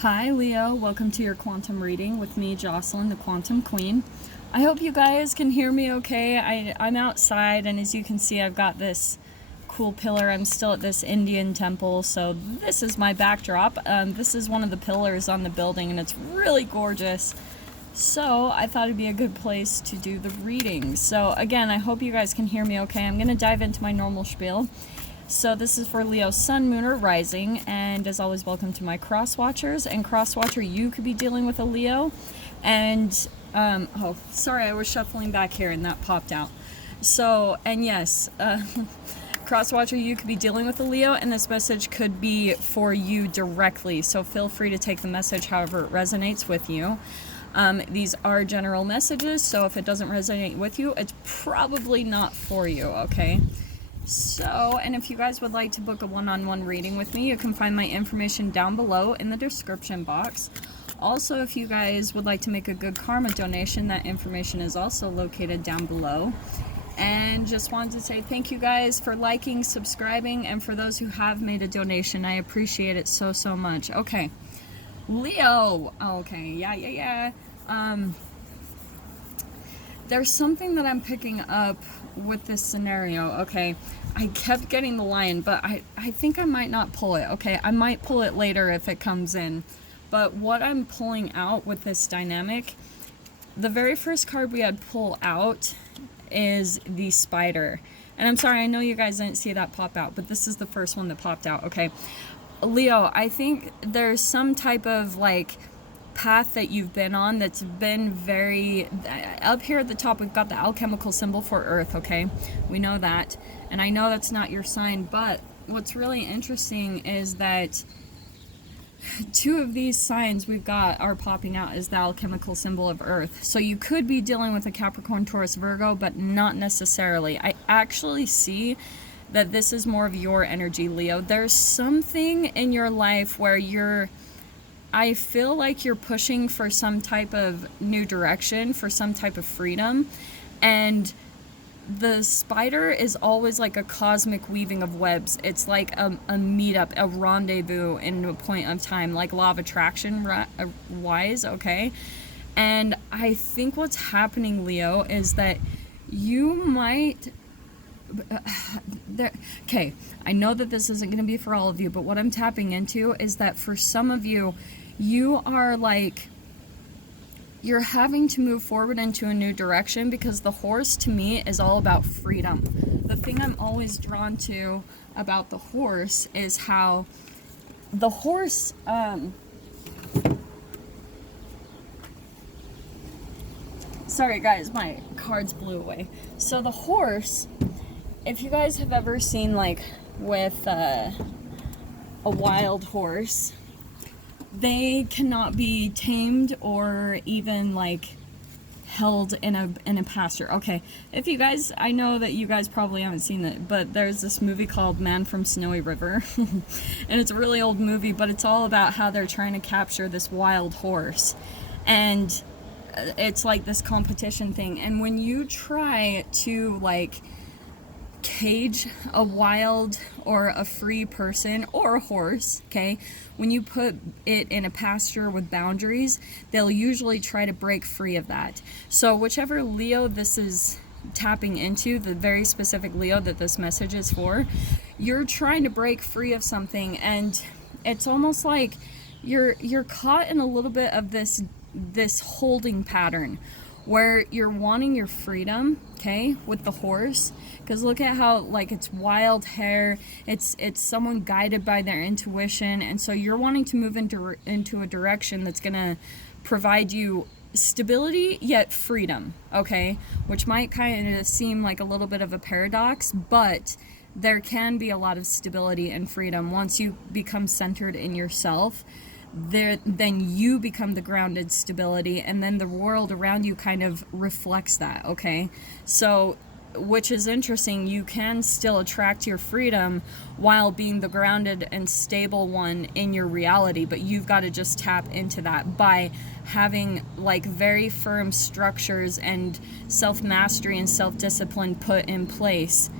Hi Leo, welcome to your quantum reading with me, Jocelyn, the Quantum Queen. I hope you guys can hear me okay. I'm outside, and as you can see, I've got this cool pillar. I'm still at this Indian temple, so this is my backdrop. This is one of the pillars on the building, and it's really gorgeous. So I thought it'd be a good place to do the reading. So again, I hope you guys can hear me okay. I'm going to dive into my normal spiel. So this is for Leo, Sun, Moon, or Rising, and as always, welcome to my cross watchers. And cross watcher, you could be dealing with a Leo, and oh, sorry, I was shuffling back here and that popped out. So, and yes, cross watcher, you could be dealing with a Leo, and this message could be for you directly. So feel free to take the message however it resonates with you. These are general messages, so if it doesn't resonate with you, it's probably not for you. Okay. So, and if you guys would like to book a one-on-one reading with me, you can find my information down below in the description box. Also, if you guys would like to make a good karma donation, that information is also located down below. And just wanted to say thank you guys for liking, subscribing, and for those who have made a donation, I appreciate it so much. Okay, Leo. Okay, yeah. There's something that I'm picking up with this scenario. Okay, I kept getting the lion, but I think I might not pull it. Okay, I might pull it later if it comes in. But what I'm pulling out with this dynamic, the very first card we had pull out is the spider. And I'm sorry, I know you guys didn't see that pop out, but this is the first one that popped out. Okay, Leo, I think there's some type of like path that you've been on that's been very up here at the top. We've got the alchemical symbol for earth. Okay, we know that, and I know that's not your sign, but what's really interesting is that two of these signs we've got are popping out as the alchemical symbol of earth. So you could be dealing with a Capricorn, Taurus, Virgo, but not necessarily. I actually see that this is more of your energy, Leo. There's something in your life where I feel like you're pushing for some type of new direction, for some type of freedom. And the spider is always like a cosmic weaving of webs. It's like a meetup, a rendezvous in a point of time, like law of attraction wise, okay? And I think what's happening, Leo, is that you might... Okay, I know that this isn't going to be for all of you, but what I'm tapping into is that for some of you, you are like, you're having to move forward into a new direction, because the horse to me is all about freedom. The thing I'm always drawn to about the horse is how the horse, sorry guys, my cards blew away. So the horse, if you guys have ever seen like with a wild horse, they cannot be tamed or even like held in a pasture. Okay, if you guys, I know that you guys probably haven't seen it, but there's this movie called Man from Snowy River and it's a really old movie, but it's all about how they're trying to capture this wild horse, and it's like this competition thing. And when you try to like cage a wild or a free person or a horse, okay, when you put it in a pasture with boundaries, they'll usually try to break free of that. So whichever Leo this is tapping into, the very specific Leo that this message is for, you're trying to break free of something, and it's almost like you're caught in a little bit of this holding pattern where you're wanting your freedom, okay, with the horse, because look at how like it's wild hair, it's someone guided by their intuition, and so you're wanting to move into a direction that's gonna provide you stability yet freedom, okay, which might kind of seem like a little bit of a paradox, but there can be a lot of stability and freedom once you become centered in yourself. Then you become the grounded stability, and then the world around you kind of reflects that, okay? So, which is interesting, you can still attract your freedom while being the grounded and stable one in your reality, but you've got to just tap into that by having like very firm structures and self-mastery and self-discipline put in place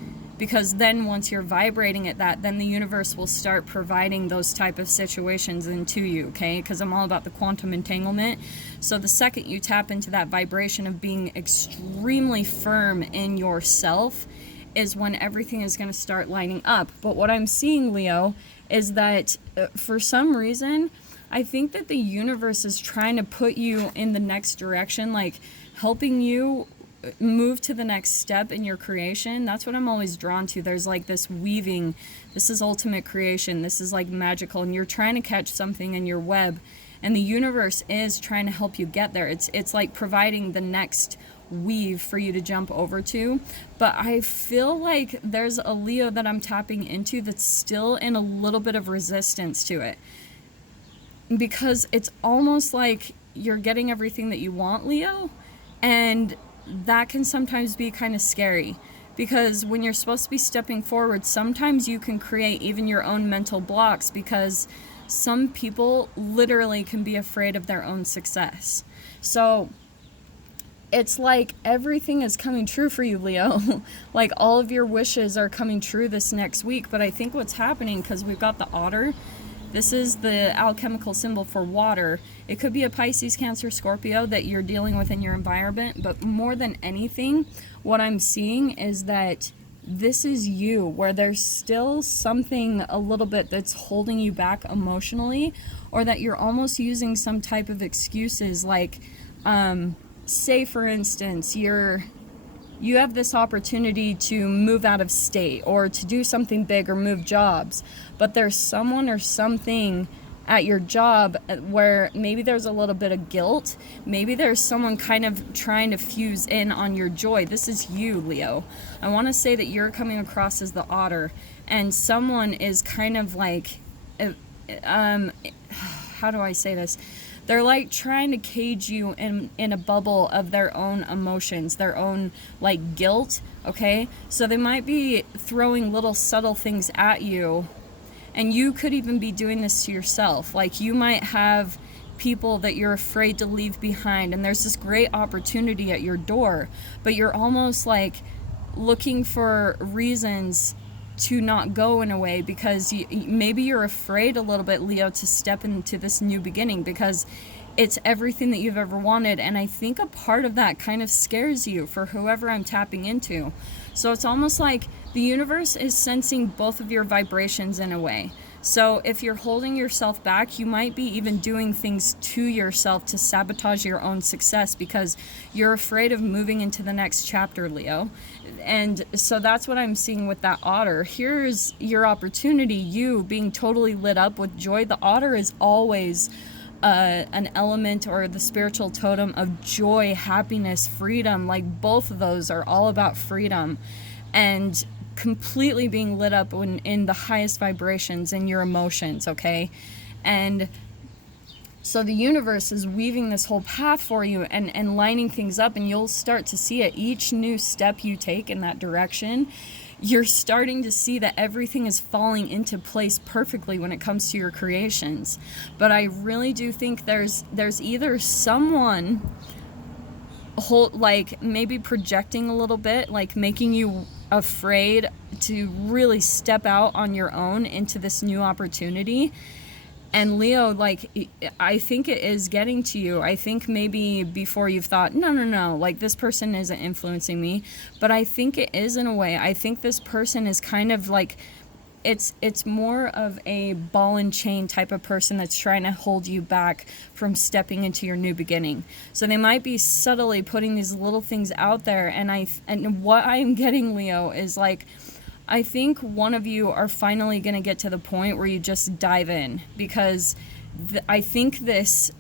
because then once you're vibrating at that, then the universe will start providing those type of situations into you, okay? Because I'm all about the quantum entanglement. So the second you tap into that vibration of being extremely firm in yourself is when everything is going to start lining up. But what I'm seeing, Leo, is that for some reason, I think that the universe is trying to put you in the next direction, like helping you move to the next step in your creation. That's what I'm always drawn to. There's like this weaving, this is ultimate creation, this is like magical, and you're trying to catch something in your web, and the universe is trying to help you get there. It's like providing the next weave for you to jump over to. But I feel like there's a Leo that I'm tapping into that's still in a little bit of resistance to it, because it's almost like you're getting everything that you want, Leo, and that can sometimes be kind of scary, because when you're supposed to be stepping forward, sometimes you can create even your own mental blocks, because some people literally can be afraid of their own success. So it's like everything is coming true for you, Leo. Like all of your wishes are coming true this next week. But I think what's happening, because we've got the otter, this is the alchemical symbol for water. It could be a Pisces, Cancer, Scorpio that you're dealing with in your environment. But more than anything, what I'm seeing is that this is you, where there's still something a little bit that's holding you back emotionally, or that you're almost using some type of excuses, like, say for instance, you have this opportunity to move out of state or to do something big or move jobs, but there's someone or something at your job where maybe there's a little bit of guilt. Maybe there's someone kind of trying to fuse in on your joy. This is you, Leo. I want to say that you're coming across as the otter, and someone is kind of like, how do I say this? They're like trying to cage you in a bubble of their own emotions, their own like guilt, okay? So they might be throwing little subtle things at you, and you could even be doing this to yourself. Like you might have people that you're afraid to leave behind, and there's this great opportunity at your door, but you're almost like looking for reasons to not go in a way, because maybe you're afraid a little bit, Leo, to step into this new beginning, because it's everything that you've ever wanted. And I think a part of that kind of scares you for whoever I'm tapping into. So it's almost like the universe is sensing both of your vibrations in a way. So if you're holding yourself back, you might be even doing things to yourself to sabotage your own success, because you're afraid of moving into the next chapter, Leo. And so that's what I'm seeing with that otter. Here's your opportunity, you being totally lit up with joy. The otter is always an element, or the spiritual totem of joy, happiness, freedom. Like both of those are all about freedom and completely being lit up in the highest vibrations in your emotions, okay? And so the universe is weaving this whole path for you and lining things up, and you'll start to see it. Each new step you take in that direction, you're starting to see that everything is falling into place perfectly when it comes to your creations. But I really do think there's either someone like maybe projecting a little bit, like making you afraid to really step out on your own into this new opportunity. And Leo, like, I think it is getting to you. I think maybe before you've thought, no, like this person isn't influencing me, but I think it is in a way. I think this person is kind of like, it's more of a ball and chain type of person that's trying to hold you back from stepping into your new beginning. So they might be subtly putting these little things out there, and what I'm getting, Leo, is like, I think one of you are finally going to get to the point where you just dive in, because I think this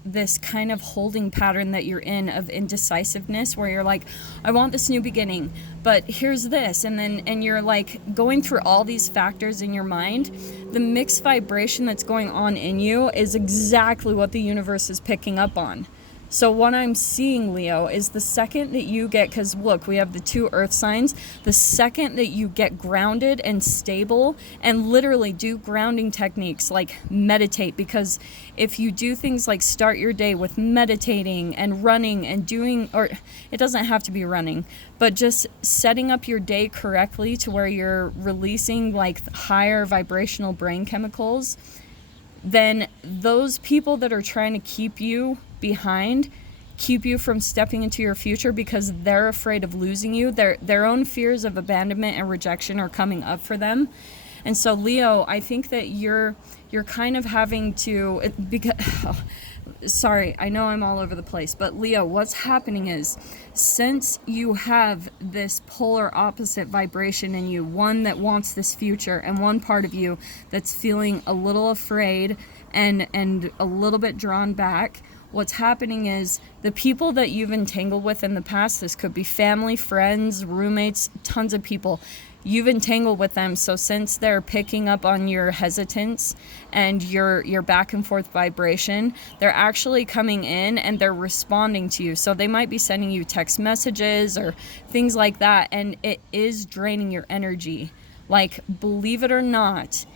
kind of holding pattern that you're in of indecisiveness, where you're like, I want this new beginning, but here's this, and you're like going through all these factors in your mind. The mixed vibration that's going on in you is exactly what the universe is picking up on. So what I'm seeing, Leo, is the second that you get, because look, we have the 2 earth signs, the second that you get grounded and stable and literally do grounding techniques like meditate, because if you do things like start your day with meditating and running and doing, or it doesn't have to be running, but just setting up your day correctly to where you're releasing like higher vibrational brain chemicals, then those people that are trying to keep you behind, keep you from stepping into your future because they're afraid of losing you. Their own fears of abandonment and rejection are coming up for them. And so Leo, I think that you're kind of having to, because sorry, I know I'm all over the place, but Leo, what's happening is, since you have this polar opposite vibration in you, one that wants this future and one part of you that's feeling a little afraid and a little bit drawn back, what's happening is the people that you've entangled with in the past, this could be family, friends, roommates, tons of people, you've entangled with them. So since they're picking up on your hesitance and your back and forth vibration, they're actually coming in and they're responding to you. So they might be sending you text messages or things like that, and it is draining your energy. Like, believe it or not,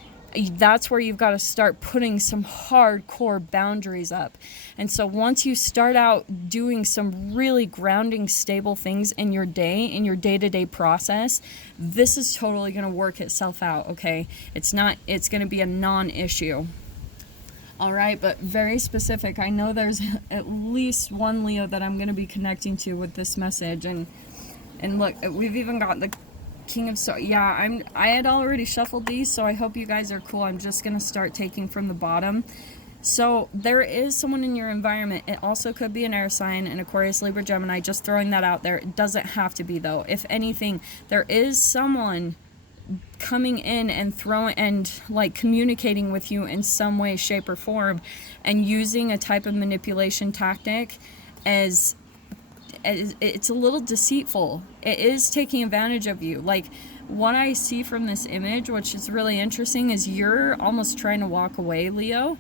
that's where you've got to start putting some hardcore boundaries up. And so once you start out doing some really grounding, stable things in your day, in your day-to-day process, this is totally going to work itself out, okay? It's going to be a non-issue. All right, but very specific. I know there's at least one Leo that I'm going to be connecting to with this message. And look, we've even got the King of Swords. Yeah, I had already shuffled these, so I hope you guys are cool. I'm just going to start taking from the bottom. So there is someone in your environment. It also could be an air sign, an Aquarius, Libra, Gemini, just throwing that out there. It doesn't have to be, though. If anything, there is someone coming in and throwing and like communicating with you in some way, shape, or form, and using a type of manipulation tactic as it's a little deceitful. It is taking advantage of you. Like, what I see from this image, which is really interesting, is you're almost trying to walk away, Leo,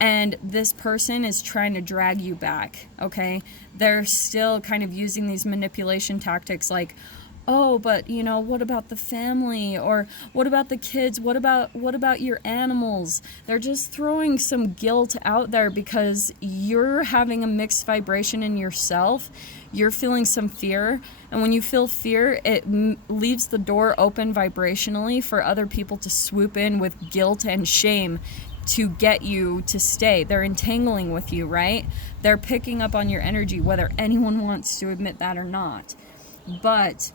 and this person is trying to drag you back, okay? They're still kind of using these manipulation tactics like, oh, but you know, what about the family? Or what about the kids? What about your animals? They're just throwing some guilt out there because you're having a mixed vibration in yourself. You're feeling some fear, and when you feel fear, it leaves the door open vibrationally for other people to swoop in with guilt and shame to get you to stay. They're entangling with you, right? They're picking up on your energy, whether anyone wants to admit that or not. But,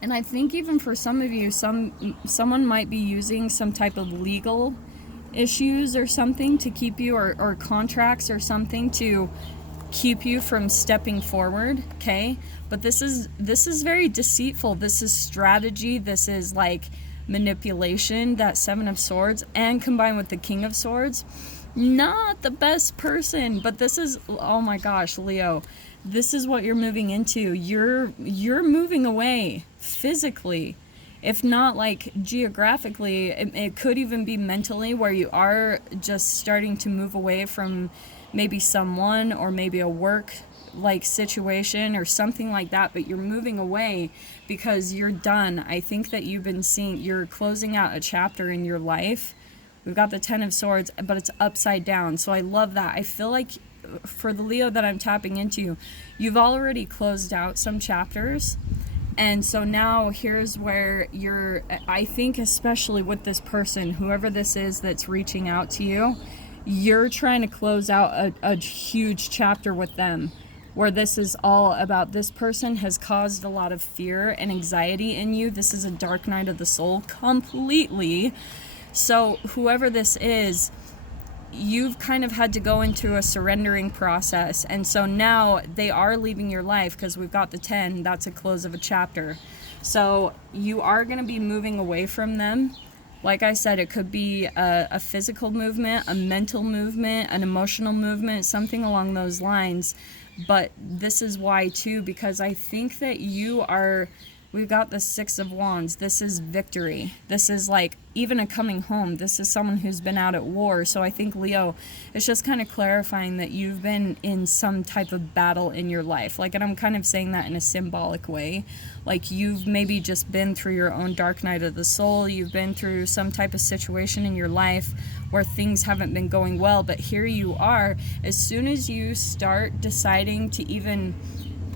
and I think even for some of you, someone might be using some type of legal issues or something to keep you, or contracts or something to keep you from stepping forward, okay? But this is very deceitful. This is strategy. This is like manipulation, that Seven of Swords, and combined with the King of Swords. Not the best person, but this is, oh my gosh, Leo, this is what you're moving into. You're moving away physically, if not like geographically. It could even be mentally, where you are just starting to move away from maybe someone or maybe a work like situation or something like that, but you're moving away because you're done. I think that you've been seeing, you're closing out a chapter in your life. We've got the Ten of Swords, but it's upside down. So I love that. I feel like for the Leo that I'm tapping into, you've already closed out some chapters. And so now here's where I think especially with this person, whoever this is that's reaching out to you, you're trying to close out a huge chapter with them, where this is all about, this person has caused a lot of fear and anxiety in you. This is a dark night of the soul completely. So whoever this is, you've kind of had to go into a surrendering process. And so now they are leaving your life, because we've got the 10, that's a close of a chapter. So you are going to be moving away from them. Like I said, it could be a physical movement, a mental movement, an emotional movement, something along those lines. But this is why too, because I think that you are We've got the Six of Wands. This is victory. This is like even a coming home. This is someone who's been out at war. So I think, Leo, it's just kind of clarifying that you've been in some type of battle in your life. Like, and I'm kind of saying that in a symbolic way. Like, you've maybe just been through your own dark night of the soul. You've been through some type of situation in your life where things haven't been going well. But here you are. As soon as you start deciding to even...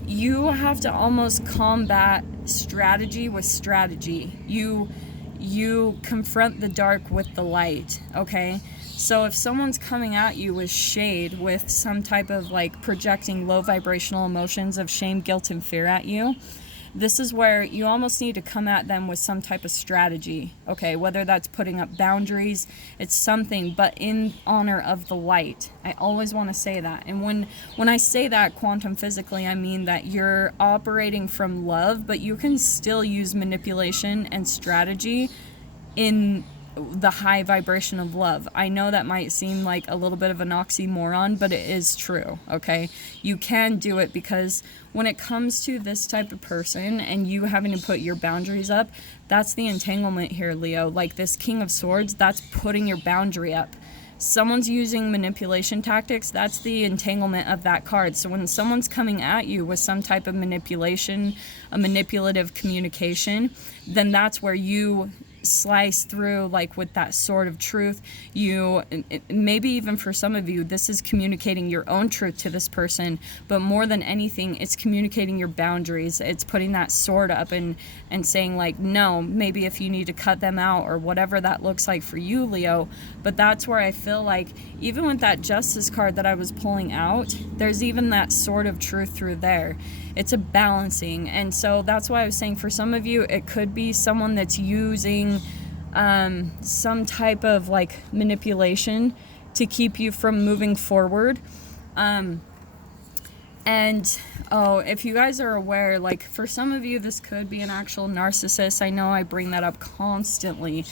You have to almost combat strategy with strategy. You confront the dark with the light, okay? So if someone's coming at you with shade, with some type of like projecting low vibrational emotions of shame, guilt, and fear at you, this is where you almost need to come at them with some type of strategy, okay? Whether that's putting up boundaries, it's something, but in honor of the light. I always want to say that. And when I say that quantum physically, I mean that you're operating from love, but you can still use manipulation and strategy in the high vibration of love. I know that might seem like a little bit of an oxymoron, but it is true, okay? You can do it because when it comes to this type of person and you having to put your boundaries up, that's the entanglement here, Leo. Like this King of Swords, that's putting your boundary up. Someone's using manipulation tactics, that's the entanglement of that card. So when someone's coming at you with some type of manipulation, a manipulative communication, then that's where you slice through, like with that sword of truth. You maybe even for some of you, this is communicating your own truth to this person, but more than anything, it's communicating your boundaries. It's putting that sword up and saying like, no, maybe if you need to cut them out or whatever that looks like for you, Leo. But that's where I feel like even with that Justice card that I was pulling out, there's even that sword of truth through there. It's a balancing. And so that's why I was saying for some of you, it could be someone that's using some type of like manipulation to keep you from moving forward. And if you guys are aware, like for some of you, this could be an actual narcissist. I know I bring that up constantly.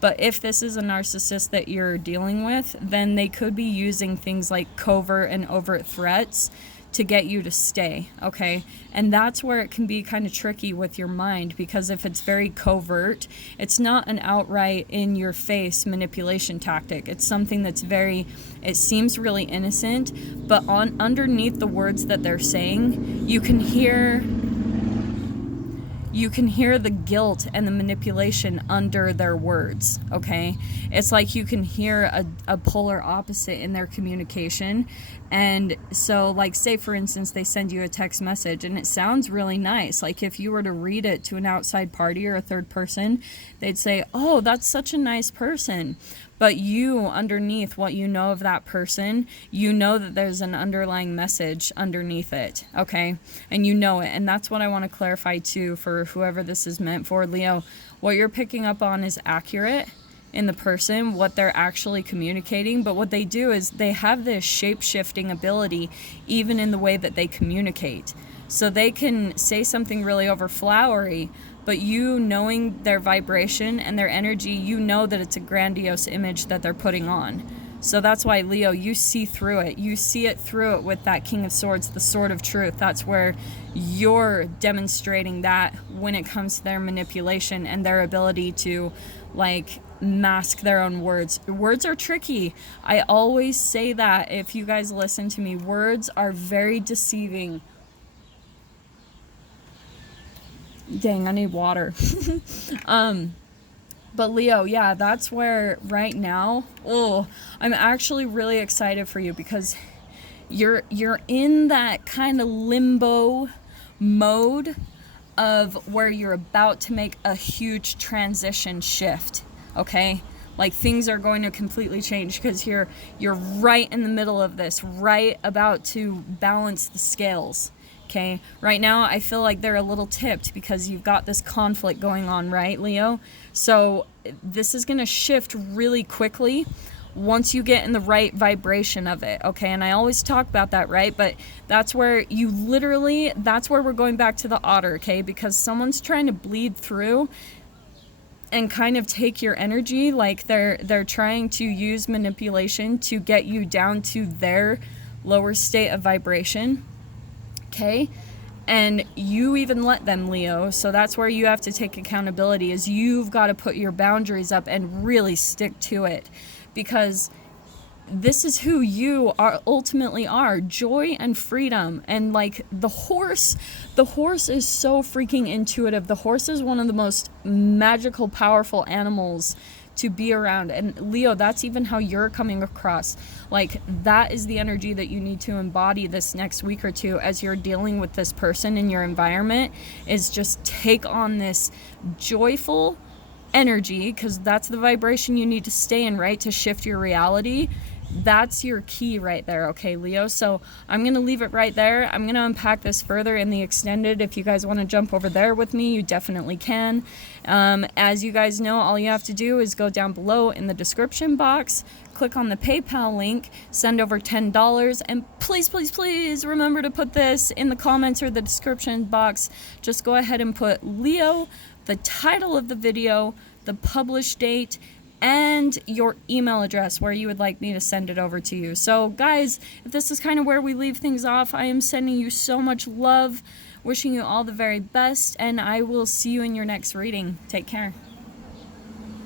But if this is a narcissist that you're dealing with, then they could be using things like covert and overt threats to get you to stay, okay? And that's where it can be kind of tricky with your mind, because if it's very covert, it's not an outright in your face manipulation tactic. It's something that's it seems really innocent, but underneath the words that they're saying, you can hear the guilt and the manipulation under their words, okay? It's like you can hear a polar opposite in their communication. And so, like, say, for instance, they send you a text message and it sounds really nice. Like, if you were to read it to an outside party or a third person, they'd say, oh, that's such a nice person. But you, underneath what you know of that person, you know that there's an underlying message underneath it, okay? And you know it. And that's what I want to clarify, too, for whoever this is meant for. Leo, what you're picking up on is accurate in the person, what they're actually communicating. But what they do is they have this shape-shifting ability even in the way that they communicate. So they can say something really overflowery, but you knowing their vibration and their energy, you know that it's a grandiose image that they're putting on. So that's why, Leo, you see through it. You see it through it with that King of Swords, the sword of truth. That's where you're demonstrating that when it comes to their manipulation and their ability to, like, mask their own words. Words are tricky. I always say that. If you guys listen to me, words are very deceiving. Dang, I need water. But Leo, yeah, that's where right now, I'm actually really excited for you, because you're in that kind of limbo mode of where you're about to make a huge transition shift, okay? Like, things are going to completely change because you're right in the middle of this, right about to balance the scales. Okay, right now I feel like they're a little tipped because you've got this conflict going on, right, Leo? So this is going to shift really quickly once you get in the right vibration of it, okay? And I always talk about that, right? But that's where that's where we're going back to the otter, okay? Because someone's trying to bleed through and kind of take your energy, like they're trying to use manipulation to get you down to their lower state of vibration. Okay, And you even let them, Leo. So that's where you have to take accountability, is you've got to put your boundaries up and really stick to it, because this is who you are ultimately are, joy and freedom. And like the horse is so freaking intuitive. The horse is one of the most magical, powerful animals to be around. And Leo, that's even how you're coming across. Like, that is the energy that you need to embody this next week or two as you're dealing with this person in your environment, is just take on this joyful energy, because that's the vibration you need to stay in, right, to shift your reality. That's your key right there, okay, Leo? So I'm going to leave it right there. I'm going to unpack this further in the extended. If you guys want to jump over there with me, you definitely can. As you guys know, all you have to do is go down below in the description box, click on the PayPal link, send over $10, and please, please, please remember to put this in the comments or the description box. Just go ahead and put Leo, the title of the video, the published date, and your email address where you would like me to send it over to you. So guys, if this is kind of where we leave things off, I am sending you so much love, wishing you all the very best, and I will see you in your next reading. Take care.